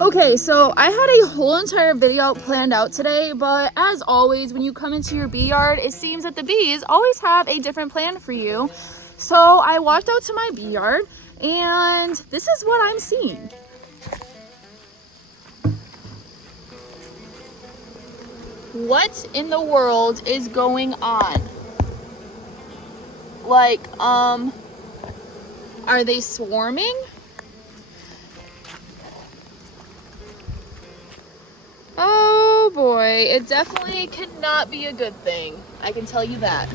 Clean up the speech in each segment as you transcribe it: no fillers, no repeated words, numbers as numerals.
Okay, so I had a whole entire video planned out today, but as always, when you come into your bee yard, it seems that the bees always have a different plan for you. So I walked out to my bee yard, and this is what I'm seeing. What in the world is going on? Like, are they swarming? Oh boy, it definitely cannot be a good thing. I can tell you that.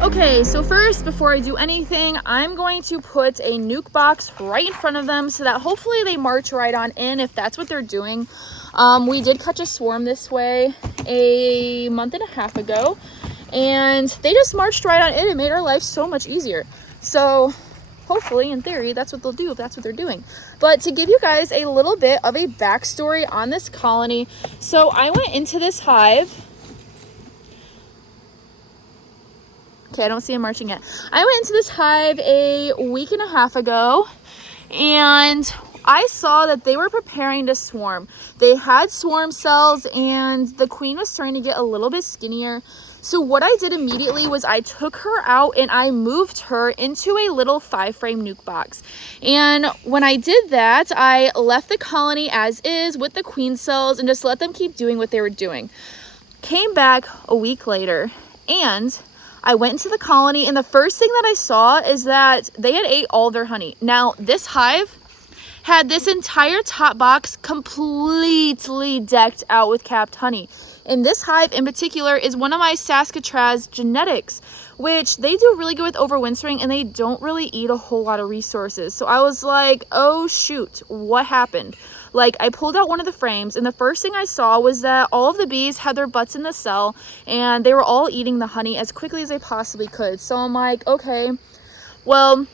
Okay, so first, before I do anything, I'm going to put a nuke box right in front of them so that hopefully they march right on in if that's what they're doing. We did catch a swarm this way a month and a half ago, and they just marched right on in and made our life so much easier. So hopefully, in theory, that's what they'll do if that's what they're doing. But to give you guys a little bit of a backstory on this colony, so I went into this hive. Okay, I don't see him marching yet. I went into this hive a week and a half ago, and I saw that they were preparing to swarm. They had swarm cells, and the queen was starting to get a little bit skinnier. So what I did immediately was I took her out and I moved her into a little 5-frame nuke box. And when I did that, I left the colony as is with the queen cells and just let them keep doing what they were doing. Came back a week later, and I went into the colony, and the first thing that I saw is that they had ate all their honey. Now, this hive had this entire top box completely decked out with capped honey. And this hive in particular is one of my Saskatraz genetics, which they do really good with overwintering, and they don't really eat a whole lot of resources. So I was like, oh shoot, what happened? Like, I pulled out one of the frames, and the first thing I saw was that all of the bees had their butts in the cell, and they were all eating the honey as quickly as they possibly could. So I'm like, okay, well,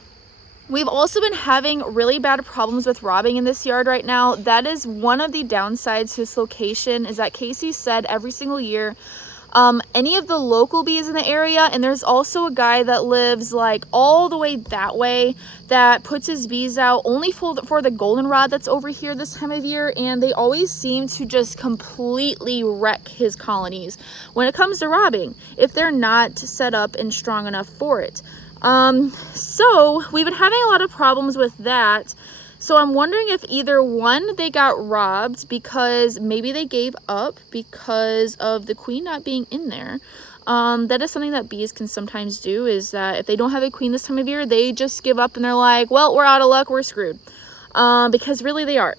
we've also been having really bad problems with robbing in this yard right now. That is one of the downsides to this location, is that Casey said every single year, any of the local bees in the area, and there's also a guy that lives like all the way that way that puts his bees out only for the goldenrod that's over here this time of year, and they always seem to just completely wreck his colonies when it comes to robbing if they're not set up and strong enough for it. So we've been having a lot of problems with that. So I'm wondering if either one, they got robbed because maybe they gave up because of the queen not being in there. That is something that bees can sometimes do, is that if they don't have a queen this time of year, they just give up and they're like, well, we're out of luck, we're screwed. Because really they are.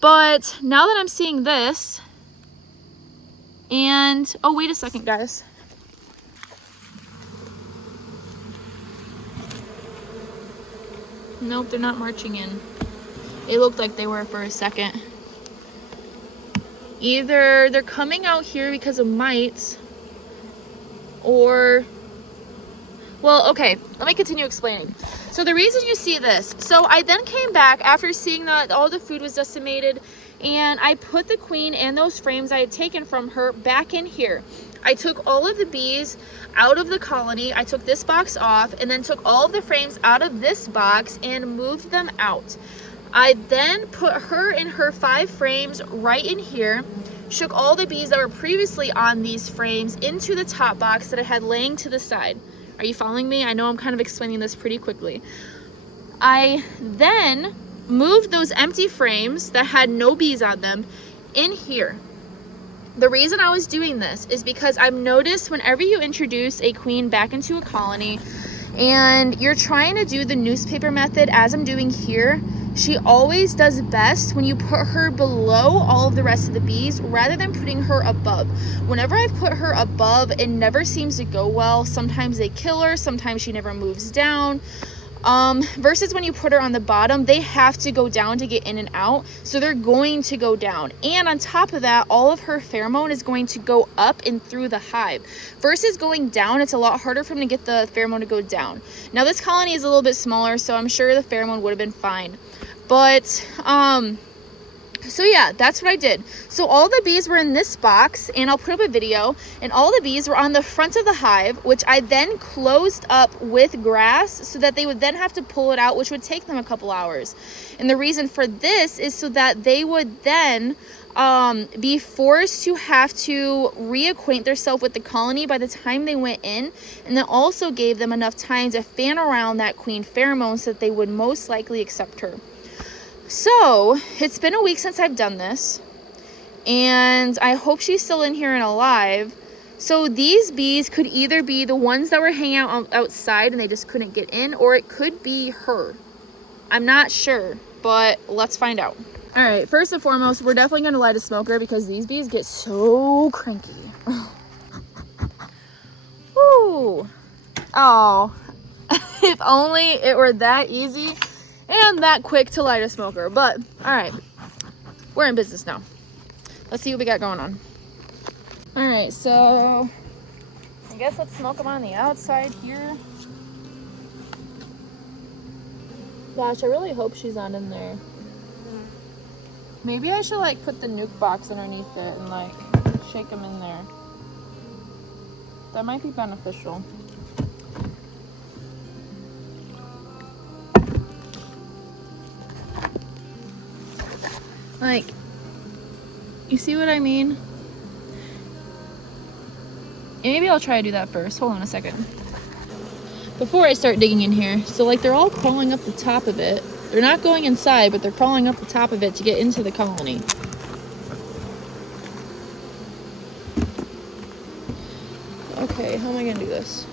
But now that I'm seeing this, and, oh, wait a second, guys. Nope, they're not marching in. It looked like they were for a second. Either they're coming out here because of mites, or, well, okay, let me continue explaining. So the reason you see this, so I then came back after seeing that all the food was decimated, and I put the queen and those frames I had taken from her back in here. I took all of the bees out of the colony. I took this box off and then took all of the frames out of this box and moved them out. I then put her in her 5 frames right in here, shook all the bees that were previously on these frames into the top box that I had laying to the side. Are you following me? I know I'm kind of explaining this pretty quickly. I then moved those empty frames that had no bees on them in here. The reason I was doing this is because I've noticed whenever you introduce a queen back into a colony and you're trying to do the newspaper method as I'm doing here, she always does best when you put her below all of the rest of the bees rather than putting her above. Whenever I've put her above, it never seems to go well. Sometimes they kill her, sometimes she never moves down. Versus when you put her on the bottom, they have to go down to get in and out, so they're going to go down. And on top of that, all of her pheromone is going to go up and through the hive. Versus going down, it's a lot harder for them to get the pheromone to go down. Now this colony is a little bit smaller, so I'm sure the pheromone would have been fine. But So yeah, that's what I did. So all the bees were in this box, and I'll put up a video, and all the bees were on the front of the hive, which I then closed up with grass so that they would then have to pull it out, which would take them a couple hours. And the reason for this is so that they would then be forced to have to reacquaint themselves with the colony by the time they went in, and then also gave them enough time to fan around that queen pheromone so that they would most likely accept her. So it's been a week since I've done this, and I hope she's still in here and alive. So these bees could either be the ones that were hanging out outside and they just couldn't get in, or it could be her. I'm not sure, but let's find out. All right, first and foremost, we're definitely going to light a smoker because these bees get so cranky. Woo! Oh, if only it were that easy and that quick to light a smoker. But all right, we're in business now. Let's see what we got going on. All right, so I guess let's smoke them on the outside here. Gosh, I really hope she's not in there. Maybe I should like put the nuke box underneath it and like shake them in there. That might be beneficial. Like, you see what I mean? And maybe I'll try to do that first. Hold on a second. Before I start digging in here. So like they're all crawling up the top of it. They're not going inside, but they're crawling up the top of it to get into the colony. Okay, how am I gonna do this?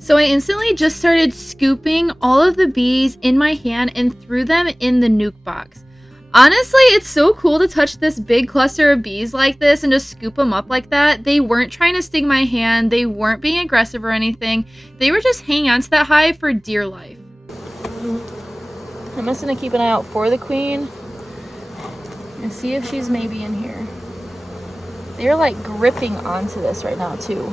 So I instantly just started scooping all of the bees in my hand and threw them in the nuke box. Honestly, it's so cool to touch this big cluster of bees like this and just scoop them up like that. They weren't trying to sting my hand. They weren't being aggressive or anything. They were just hanging on to that hive for dear life. I'm just gonna keep an eye out for the queen and see if she's maybe in here. They're like gripping onto this right now too.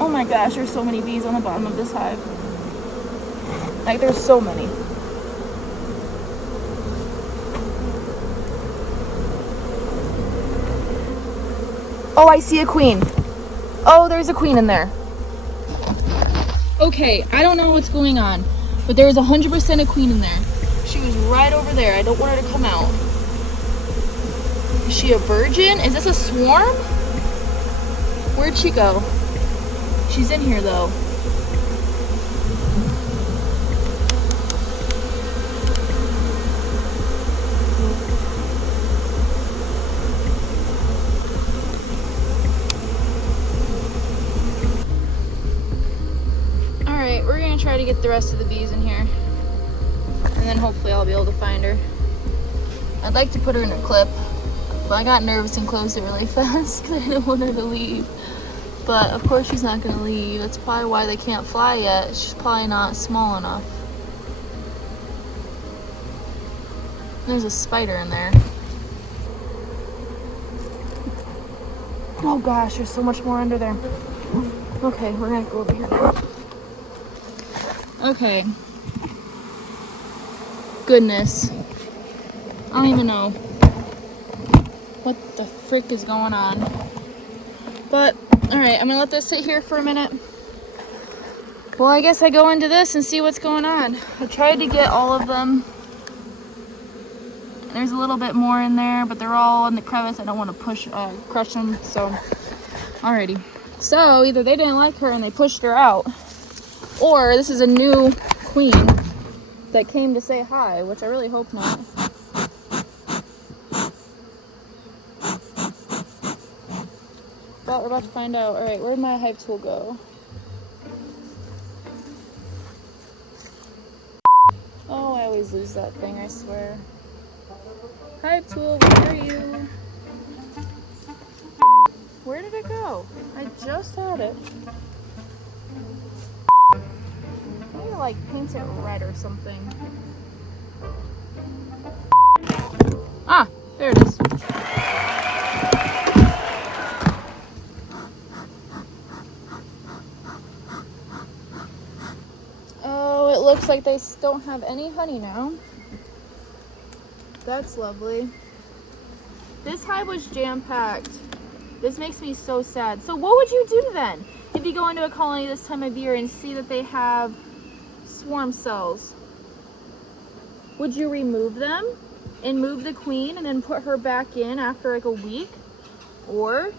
Oh my gosh, there's so many bees on the bottom of this hive. Like, there's so many. Oh, I see a queen. Oh, there's a queen in there. Okay, I don't know what's going on, but there is 100% a queen in there. She was right over there. I don't want her to come out. Is she a virgin? Is this a swarm? Where'd she go? She's in here though. Alright, we're gonna try to get the rest of the bees in here. And then hopefully I'll be able to find her. I'd like to put her in a clip, but I got nervous and closed it really fast because I didn't want her to leave. But of course she's not gonna leave. That's probably why they can't fly yet. She's probably not small enough. There's a spider in there. Oh gosh, there's so much more under there. Okay, we're gonna go over here. Okay. Goodness. I don't even know what the frick is going on. But, alright, I'm gonna let this sit here for a minute. Well, I guess I go into this and see what's going on. I tried to get all of them. There's a little bit more in there, but they're all in the crevice. I don't want to crush them, so, alrighty. So, either they didn't like her and they pushed her out, or this is a new queen that came to say hi, which I really hope not. But we're about to find out. Alright, where'd my hive tool go? Oh, I always lose that thing, I swear. Hive tool, where are you? Where did it go? I just had it. I need to like paint it red or something. Ah, looks like they don't have any honey now. That's lovely. This hive was jam-packed. This makes me so sad. So what would you do then if you go into a colony this time of year and see that they have swarm cells? Would you remove them and move the queen and then put her back in after like a week? Or,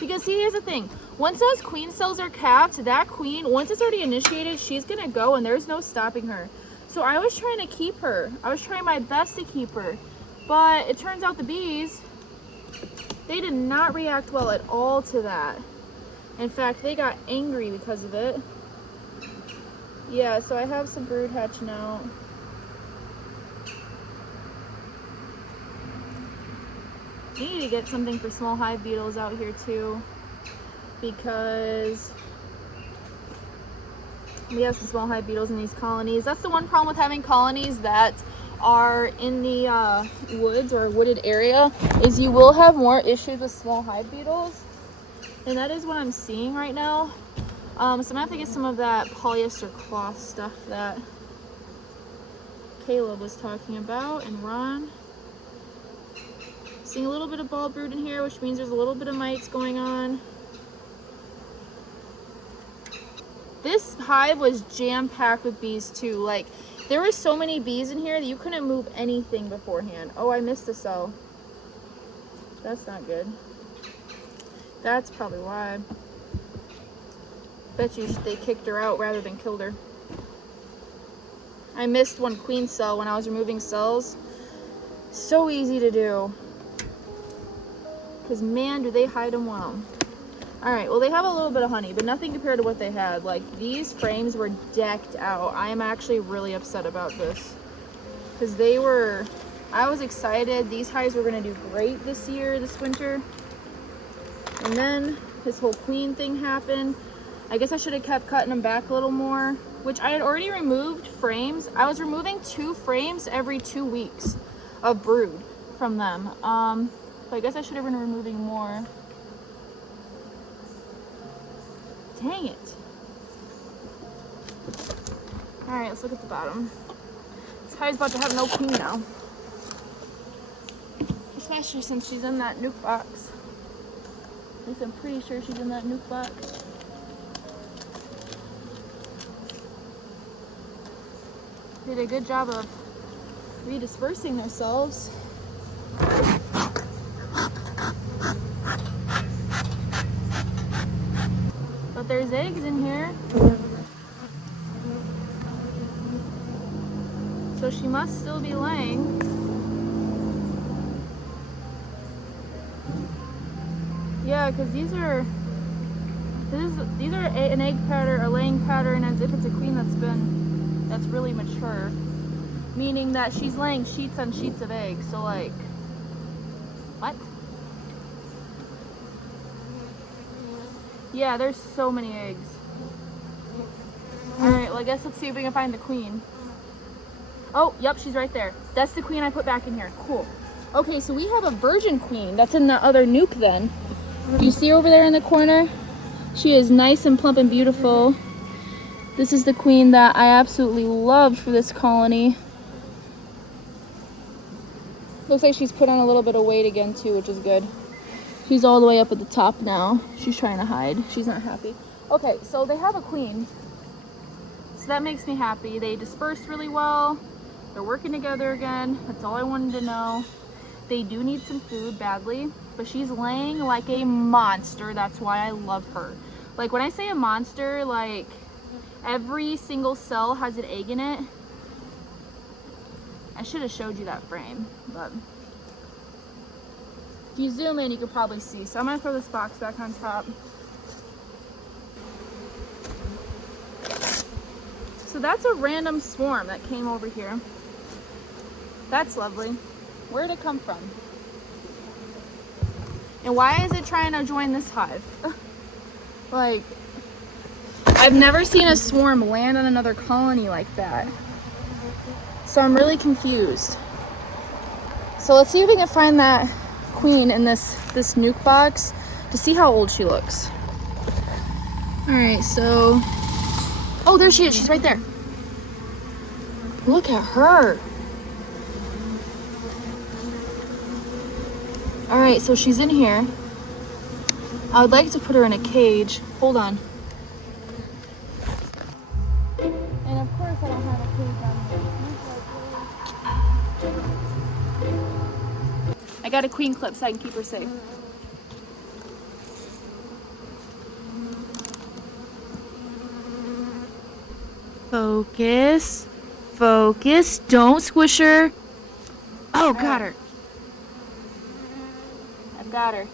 because see, here's the thing. Once those queen cells are capped, that queen, once it's already initiated, she's gonna go and there's no stopping her. So I was trying to keep her. I was trying my best to keep her. But it turns out the bees, they did not react well at all to that. In fact, they got angry because of it. Yeah, so I have some brood hatching out. We need to get something for small hive beetles out here too, because we have some small hive beetles in these colonies. That's the one problem with having colonies that are in the woods or wooded area, is you will have more issues with small hive beetles, and that is what I'm seeing right now. So I'm gonna have to get some of that polyester cloth stuff that Caleb was talking about, and Ron. Seeing a little bit of ball brood in here, which means there's a little bit of mites going on. This hive was jam-packed with bees too. Like, there were so many bees in here that you couldn't move anything beforehand. Oh, I missed a cell. That's not good. That's probably why. Bet you they kicked her out rather than killed her. I missed one queen cell when I was removing cells. So easy to do. Because man, do they hide them well. Alright, well they have a little bit of honey, but nothing compared to what they had. Like, these frames were decked out. I am actually really upset about this. Because they were, I was excited. These hives were going to do great this year, this winter. And then this whole queen thing happened. I guess I should have kept cutting them back a little more, which I had already removed frames. I was removing 2 frames every 2 weeks of brood from them. So I guess I should have been removing more. Dang it. Alright, let's look at the bottom. This hive's about to have no queen now. Especially since she's in that nuke box. At least I'm pretty sure she's in that nuke box. They did a good job of redispersing themselves. But there's eggs in here. So she must still be laying. Yeah, because these are an egg pattern, a laying pattern, as if it's a queen that's really mature. Meaning that she's laying sheets on sheets of eggs. So like, what? Yeah, there's so many eggs. Alright, well I guess let's see if we can find the queen. Oh, yep, she's right there. That's the queen I put back in here. Cool. Okay, so we have a virgin queen that's in the other nuke then. Do you see her over there in the corner? She is nice and plump and beautiful. This is the queen that I absolutely loved for this colony. Looks like she's put on a little bit of weight again too, which is good. She's all the way up at the top now. She's trying to hide. She's not happy. Okay, so they have a queen. So that makes me happy. They dispersed really well. They're working together again. That's all I wanted to know. They do need some food badly, but she's laying like a monster. That's why I love her. Like, when I say a monster, like, every single cell has an egg in it. I should have showed you that frame, but if you zoom in, you can probably see. So I'm gonna throw this box back on top. So that's a random swarm that came over here. That's lovely. Where'd it come from? And why is it trying to join this hive? Like, I've never seen a swarm land on another colony like that. So I'm really confused. So let's see if we can find that queen in this nuke box to see how old she looks. All right, so, oh, there she is. She's right there. Look at her. All right, so she's in here. I would like to put her in a cage. Hold on. And of course I don't have a cage on here. I got a queen clip so I can keep her safe. Focus. Focus. Don't squish her. Oh, got her. I've got her.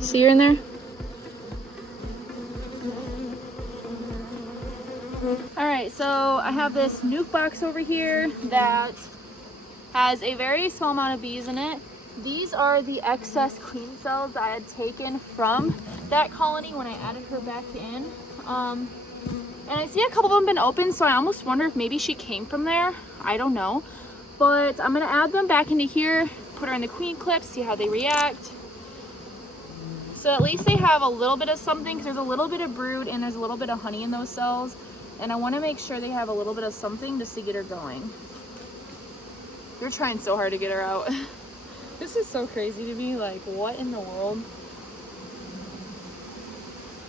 See her in there? Alright, so I have this nuke box over here that has a very small amount of bees in it. These are the excess queen cells that I had taken from that colony when I added her back in. And I see a couple of them been open, so I almost wonder if maybe she came from there. I don't know. But I'm going to add them back into here, put her in the queen clip, see how they react. So at least they have a little bit of something, because there's a little bit of brood and there's a little bit of honey in those cells. And I want to make sure they have a little bit of something just to get her going. You're trying so hard to get her out. This is so crazy to me. Like, what in the world?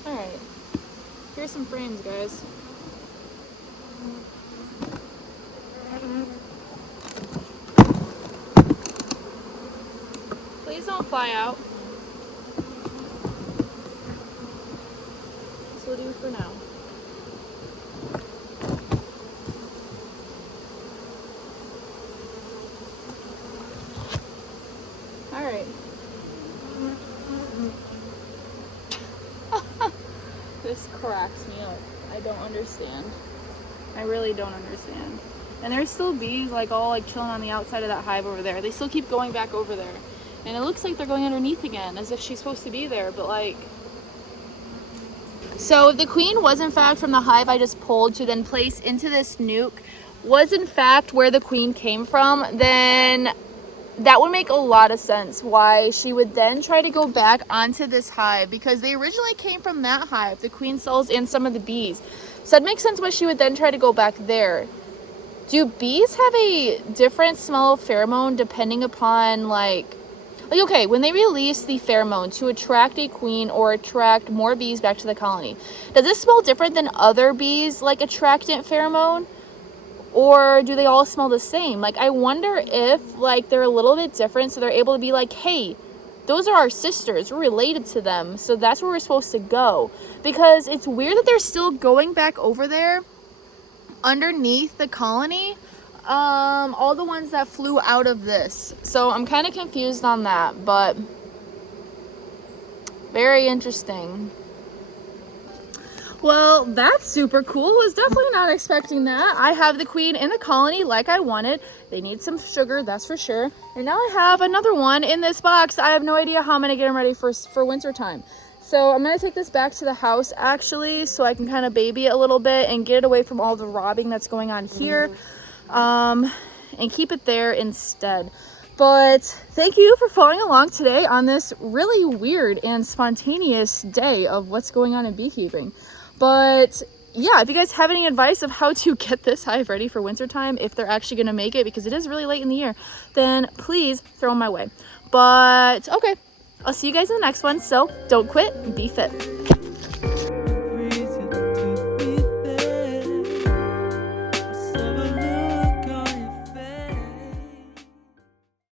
Alright. Here's some frames, guys. Please don't fly out. This will do for now. Alright. This cracks me up. I don't understand. I really don't understand. And there's still bees like all like chilling on the outside of that hive over there. They still keep going back over there. And it looks like they're going underneath again as if she's supposed to be there, but like... So if the queen was in fact from the hive I just pulled to then place into this nuke was in fact where the queen came from, then that would make a lot of sense why she would then try to go back onto this hive, because they originally came from that hive, the queen cells and some of the bees. So it makes sense why she would then try to go back there. Do bees have a different smell of pheromone depending upon like okay, when they release the pheromone to attract a queen or attract more bees back to the colony, does this smell different than other bees like attractant pheromone? Or do they all smell the same? Like, I wonder if like they're a little bit different, so they're able to be like, hey, those are our sisters, we're related to them, so that's where we're supposed to go. Because it's weird that they're still going back over there underneath the colony, all the ones that flew out of this. So I'm kind of confused on that, but very interesting. Well, that's super cool. Was definitely not expecting that. I have the queen in the colony like I wanted. They need some sugar, that's for sure. And now I have another one in this box. I have no idea how I'm gonna get them ready for winter time. So I'm gonna take this back to the house actually, so I can kind of baby it a little bit and get it away from all the robbing that's going on here, and keep it there instead. But thank you for following along today on this really weird and spontaneous day of what's going on in beekeeping. But yeah, if you guys have any advice of how to get this hive ready for wintertime, if they're actually going to make it, because it is really late in the year, then please throw them my way. But okay, I'll see you guys in the next one. So don't quit, be fit.